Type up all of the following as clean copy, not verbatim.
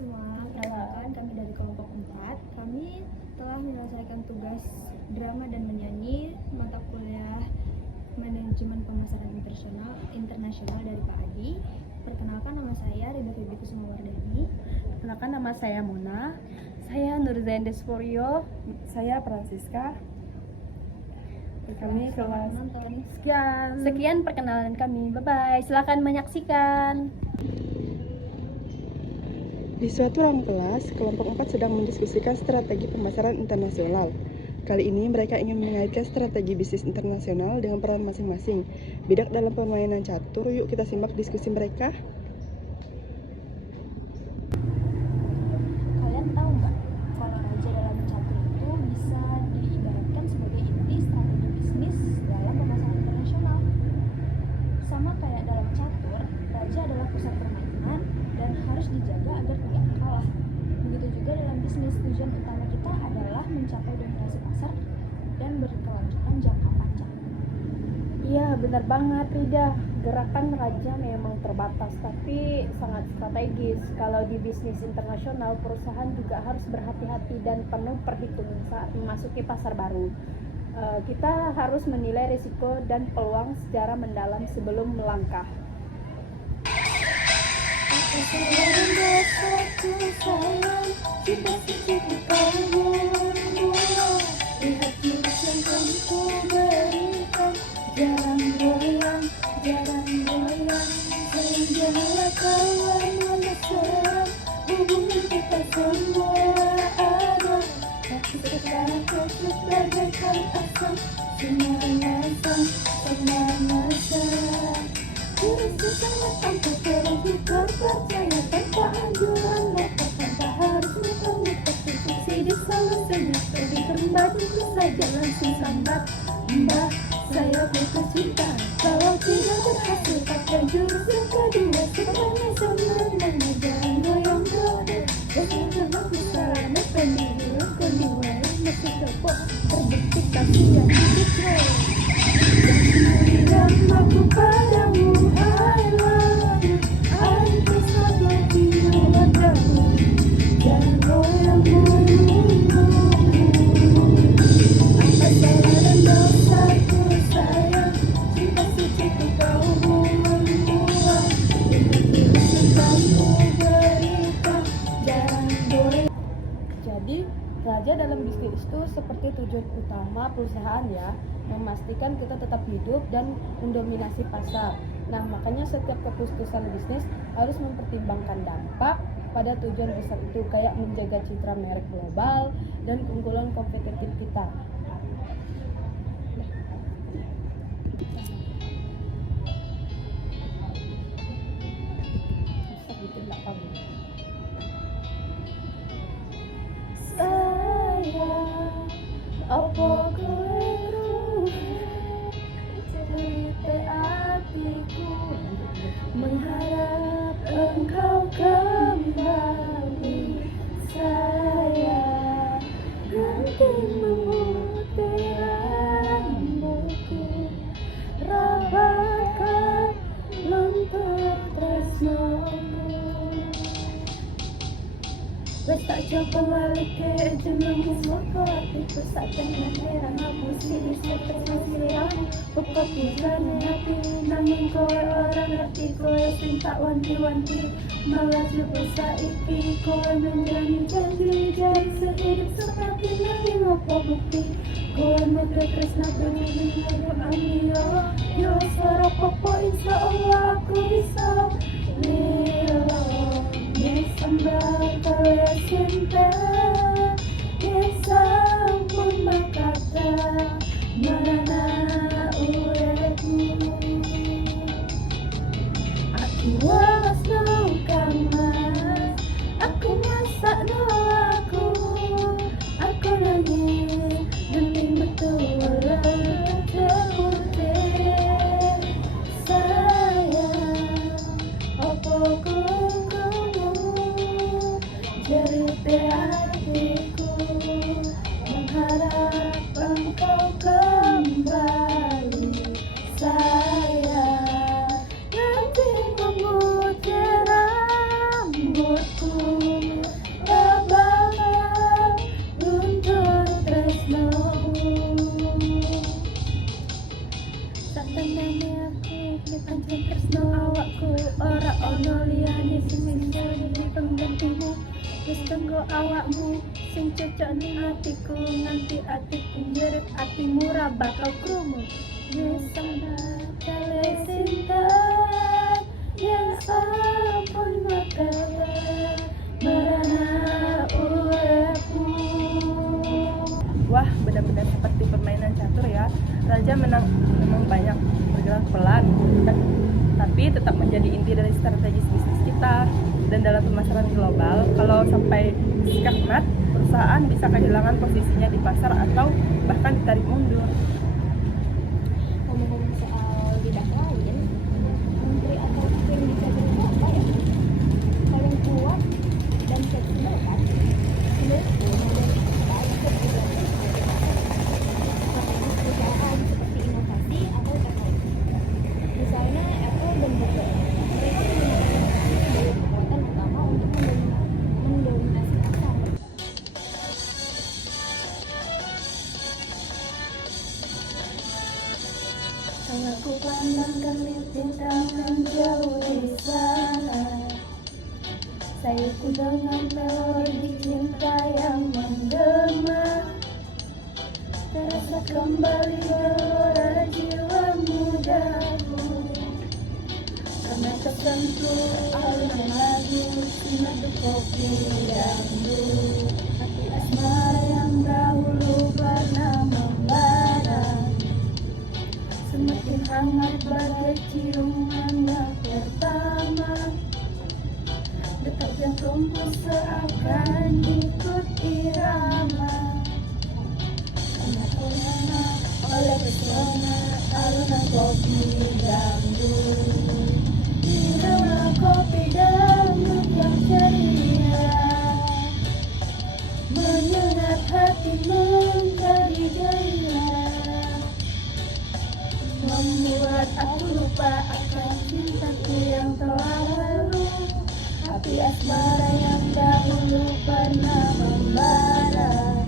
semua, perkenalkan kami dari kelompok 4. Kami telah menyelesaikan tugas drama dan menyanyi mata kuliah manajemen pemasaran internasional dari Pak Adi. Perkenalkan, nama saya Rida Feby Kusuma Wardani. Perkenalkan, nama saya Mona. Saya Nurzain Desporio. Saya Francisca. Kami kelas sekian perkenalan kami. Bye bye. Silakan menyaksikan. Di suatu ruang kelas, kelompok 4 sedang mendiskusikan strategi pemasaran internasional. Kali ini mereka ingin mengaitkan strategi bisnis internasional dengan peran masing-masing. Bidak dalam permainan catur, yuk kita simak diskusi mereka. Kalian tahu nggak kalau raja dalam catur itu bisa diibaratkan sebagai inti strategi bisnis dalam pemasaran internasional. Sama kayak dalam catur, raja adalah pusat permainan dan harus dijaga agar tidak kalah. Begitu juga dalam bisnis, tujuan utama kita adalah mencapai dominasi pasar dan berkelanjutan jangka panjang. Iya, benar banget Rida. Gerakan raja memang terbatas tapi sangat strategis. Kalau di bisnis internasional, perusahaan juga harus berhati-hati dan penuh perhitungan saat memasuki pasar baru. Kita harus menilai risiko dan peluang secara mendalam sebelum melangkah. Jarang goyang, janganlah kawan meneserang. Hubungan kita semua ada, tapi sekarang kecil bagaikan asam. Semanasan Dirasa sangat tanpa terlalu terpercaya. Tanpa anjuran dapat, tanpa harus muter-muter fungsi di sana saja. Tadi terbaju saja langsung sambat. Mbak, saya butuh cinta. Kalau tidak berhasil pakai jurus yang kedua, semuanya semuanya jangan goyang goyang. Jangan jangan misalnya nepen dibilang kondiwai masih kepok terbukti kasihan dikira. Jangan aku padamu, I love you. I bisa lebih padamu. Jangan goyang apa salah dan dosaku sayang. Cinta suciku kau buang-buang. Itu kamu berikan. Jangan goyang. Jadi, raja dalam bisnis itu seperti tujuan utama perusahaan ya, memastikan kita tetap hidup dan mendominasi pasar. Nah, makanya setiap keputusan bisnis harus mempertimbangkan dampak pada tujuan besar itu, kayak menjaga citra merek global dan keunggulan kompetitif kita. Sayang, opo kowe krungu cerita hatiku, mengharap engkau kembali. Sayang, nanti memutih rambutku, rabakan luntur tresnoku. Wes tak coba balik ke jenengmu moko hatiku sak tenan heran ngapusi disepet siang. Pokok pujane hati nanging kowe ora ngerti. Kowe sing tak wanti-wanti malah coba saiki kowe menjalani janji sehidup seperti nanging apa bukti. Kowe mete tresna demi amio yo suara popo insya Allah aku bisa Milo Sambar kaya cinta sampun makata marana urepmu. Aku waras no kamar, aku masak no aku nangis demi betul terputih. Sayang, opo Wis kanggo awakmu sing cocok ning atiku, nganti atiku njeret atimu ra bakal krungu. Wis kale cinta yang ampun makanya merana urapmu. Wah, benar-benar seperti permainan catur ya. Raja memang banyak bergerak pelan, tapi tetap menjadi inti dari strategis bisnis kita. Dan dalam pemasaran global, kalau sampai skakmat, perusahaan bisa kehilangan posisinya di pasar atau bahkan ditarik mundur. Ngomong-ngomong soal bidang lain, menteri atau yang bisa jadi apa ya? Paling kuat dan fleksibel kan? Menurutku, model kita ikut bergantung pada perusahaan seperti inovasi atau teknologi. Misalnya Apple dan Google, mereka menggunakan inovasi sebagai kekuatan utama untuk mendominasi pasar. Kalau ku pandangkan bintang yang jauh di sana, sayuku dengan melodi cinta yang menggema, terasa kembali gelora jiwa mudaku, karena tersentuh alunan lagu sinadu kopi dangdut, hati asmara yang dahulu pernah membara, semakin hangat bagai ciuman yang pertama. Detak jantungku seakan ikut irama, karena terlena oleh pesona alunan kopi dangdut. Irama kopi dangdut yang ceria menyengat hati menjadi gairah, membuat aku lupa akan cintaku yang telah lalu. Api asmara yang dahulu pernah membara,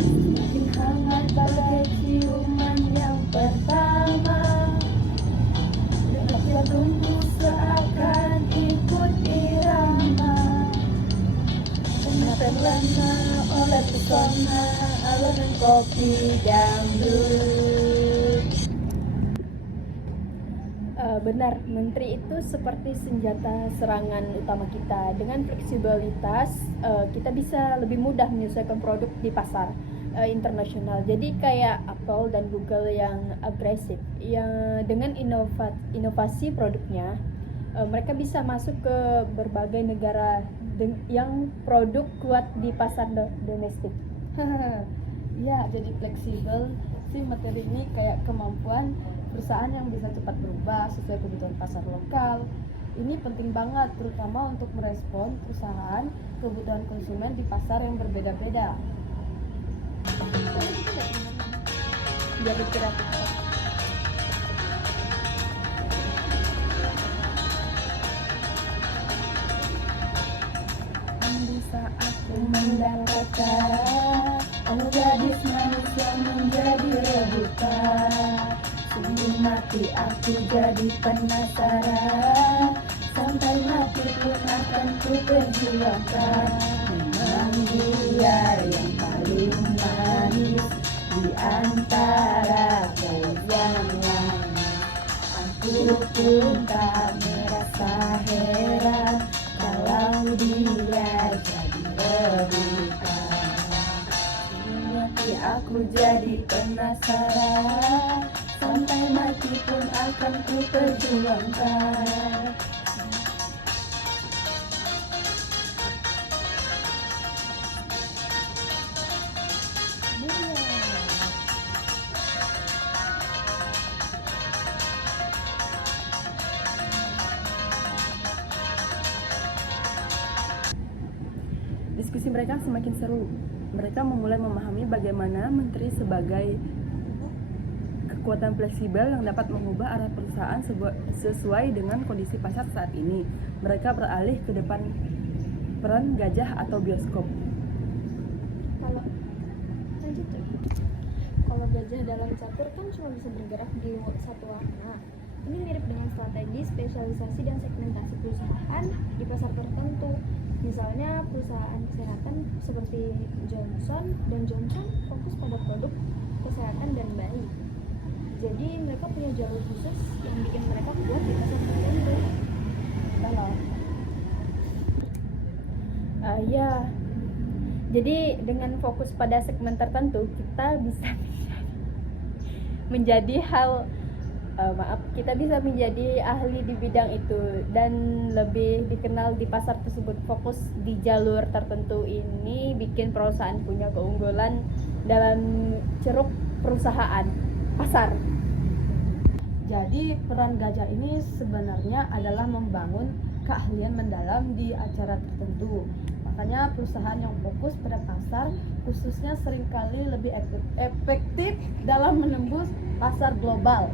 semakin hangat bagai ciuman yang pertama. Detak jantungku seakan ikut irama, karena terlena oleh pesona alunan kopi dangdut. Benar, menteri itu seperti senjata serangan utama kita. Dengan fleksibilitas, kita bisa lebih mudah menyesuaikan produk di pasar internasional. Jadi kayak Apple dan Google yang agresif, yang dengan inovasi produknya, mereka bisa masuk ke berbagai negara yang produk kuat di pasar domestik. Ya, jadi fleksibel sih materi ini kayak kemampuan perusahaan yang bisa cepat berubah sesuai kebutuhan pasar lokal. Ini penting banget, terutama untuk merespon perusahaan kebutuhan konsumen di pasar yang berbeda-beda. Jadi kreatif. Bisa aku mendapatkan gadis manis yang menjadi rebutan, sungguh mati aku jadi penasaran, sampai mati pun akan ku perjuangkan. Memang dia yang paling manis di antara gadis yang manis. Aku pun tak merasa heran kalau dia jadi rebutan. Mati aku jadi penasaran, sampai mati pun akan ku perjuangkan. Diskusi mereka semakin seru. Mereka memulai memahami bagaimana menteri sebagai kekuatan fleksibel yang dapat mengubah arah perusahaan sesuai dengan kondisi pasar saat ini. Mereka beralih ke depan peran gajah atau bioskop. Kalau gajah dalam catur kan cuma bisa bergerak di satu warna. Ini mirip dengan strategi spesialisasi dan segmentasi perusahaan di pasar tertentu. Misalnya perusahaan kesehatan seperti Johnson dan Johnson fokus pada produk kesehatan dan bayi. Jadi mereka punya jalur khusus yang bikin mereka kuat di pasar tertentu. Kalau ya, jadi dengan fokus pada segmen tertentu kita bisa menjadi kita bisa menjadi ahli di bidang itu dan lebih dikenal di pasar tersebut. Fokus di jalur tertentu ini bikin perusahaan punya keunggulan dalam ceruk perusahaan pasar. Jadi peran gajah ini sebenarnya adalah membangun keahlian mendalam di acara tertentu. Makanya perusahaan yang fokus pada pasar khususnya seringkali lebih efektif dalam menembus pasar global.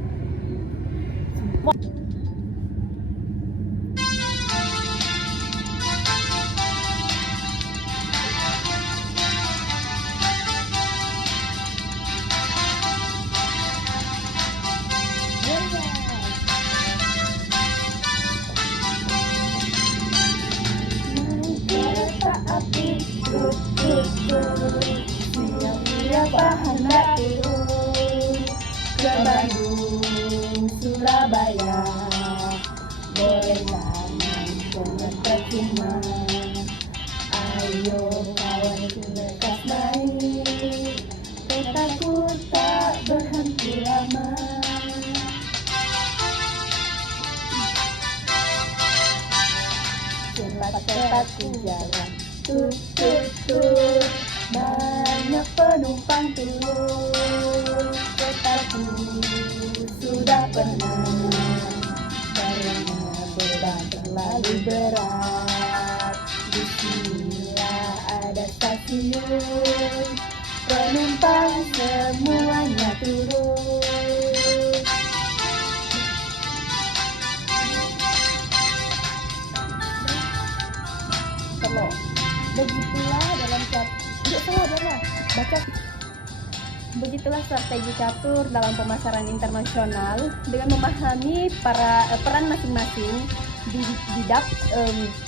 Kereta api tut tut tut, siap-siap bahana turun ke Bandung, Surabaya, boleh tangan jangan percuma. Ayo kawan lekas naik, keretaku tak berhenti lama. Cepat-cepat ku jalan, tut tut tut, banyak penumpang turun. Keretaku sudah penat karena beban terlalu berat. Disinilah ada stasiun, penumpang semuanya turun. Begitulah strategi catur dalam pemasaran internasional dengan memahami peran masing-masing di bidang,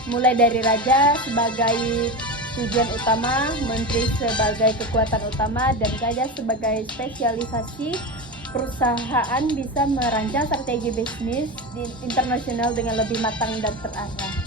mulai dari raja sebagai tujuan utama, menteri sebagai kekuatan utama, dan gajah sebagai spesialisasi. Perusahaan bisa merancang strategi bisnis internasional dengan lebih matang dan terarah.